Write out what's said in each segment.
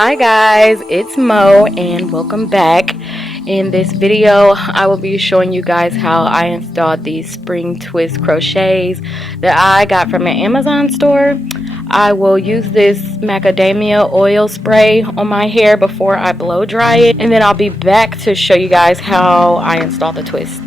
Hi guys, it's Mo and welcome back. In this video, I will be showing you guys how I installed these spring twist crochets that I got from an Amazon store. I will use this macadamia oil spray on my hair before I blow dry it, and then I'll be back to show you guys how I install the twist.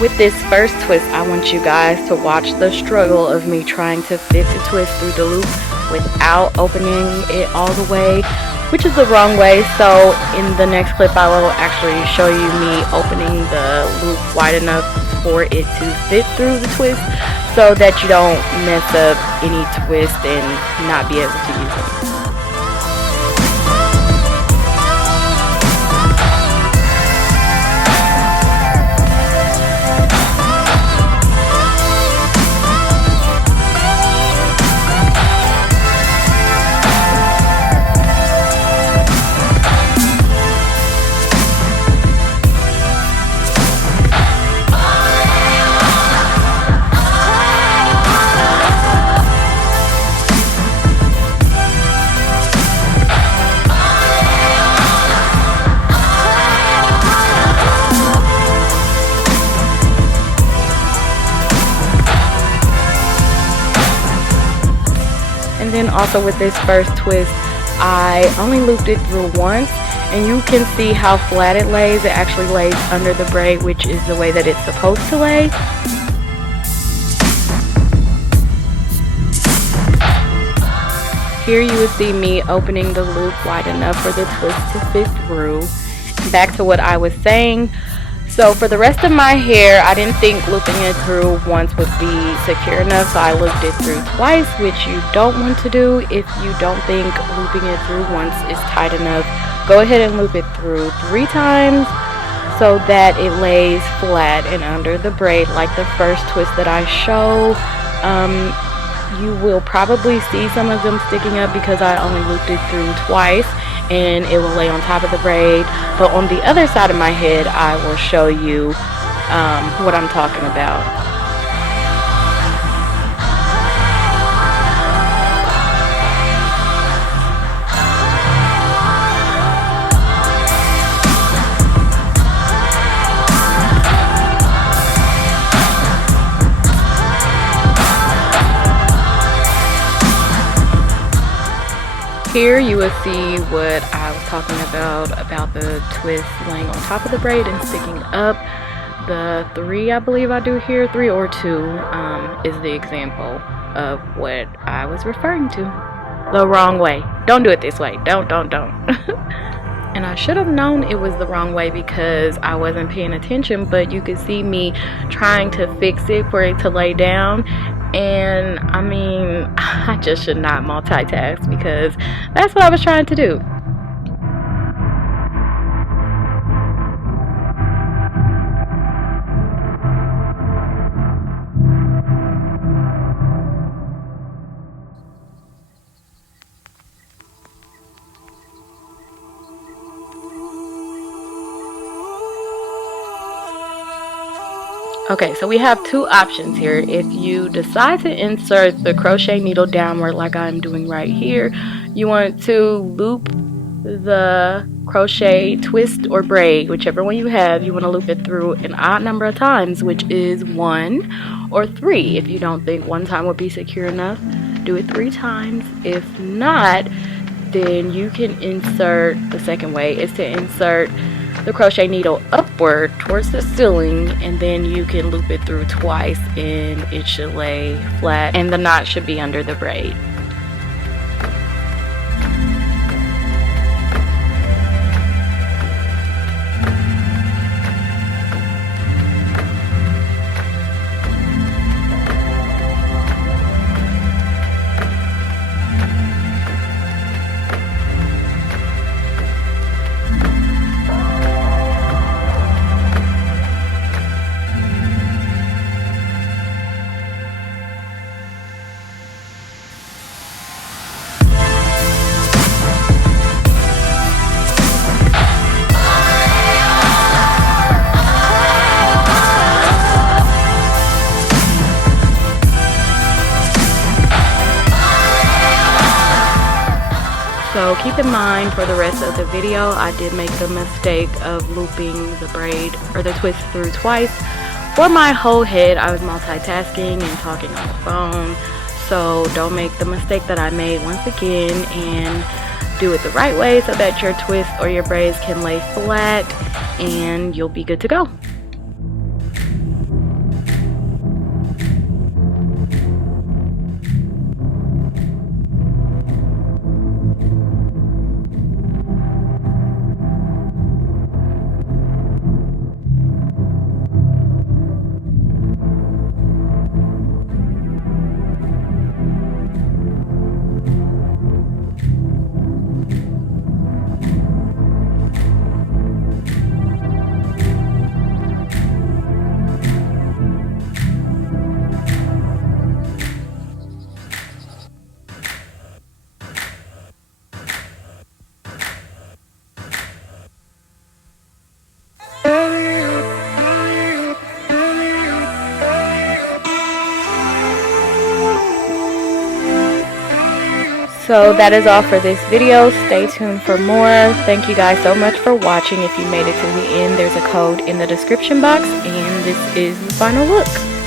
With this first twist, I want you guys to watch the struggle of me trying to fit the twist through the loop without opening it all the way, which is the wrong way. So in the next clip, I will actually show you me opening the loop wide enough for it to fit through the twist so that you don't mess up any twist and not be able to use it. And then also with this first twist, I only looped it through once, and you can see how flat it lays. It actually lays under the braid, which is the way that it's supposed to lay. Here you will see me opening the loop wide enough for the twist to fit through. Back to what I was saying. So for the rest of my hair, I didn't think looping it through once would be secure enough, so I looped it through twice, which you don't want to do. If you don't think looping it through once is tight enough, go ahead and loop it through 3 times so that it lays flat and under the braid like the first twist that I showed. You will probably see some of them sticking up because I only looped it through twice, and it will lay on top of the braid. But on the other side of my head, I will show you what I'm talking about. here you will see what I was talking about the twist laying on top of the braid and sticking up. The 3 I believe I do here, 3 or 2, is the example of what I was referring to. The wrong way. Don't do it this way. Don't. And I should have known it was the wrong way because I wasn't paying attention, but you could see me trying to fix it for it to lay down. And I mean, I just should not multitask because that's what I was trying to do. Okay, so we have 2 options here. If you decide to insert the crochet needle downward like I'm doing right here, you want to loop the crochet, twist, or braid, whichever one you have. You want to loop it through an odd number of times, which is 1 or 3. If you don't think 1 time would be secure enough, do it 3 times. If not, then you can insert, the second way is to insert the crochet needle upward towards the ceiling, and then you can loop it through twice and it should lay flat and the knot should be under the braid. So keep in mind for the rest of the video, I did make the mistake of looping the braid or the twist through twice. For my whole head, I was multitasking and talking on the phone. So don't make the mistake that I made once again, and do it the right way so that your twist or your braids can lay flat and you'll be good to go. So that is all for this video. Stay tuned for more. Thank you guys so much for watching. If you made it to the end, there's a code in the description box, and this is the final look.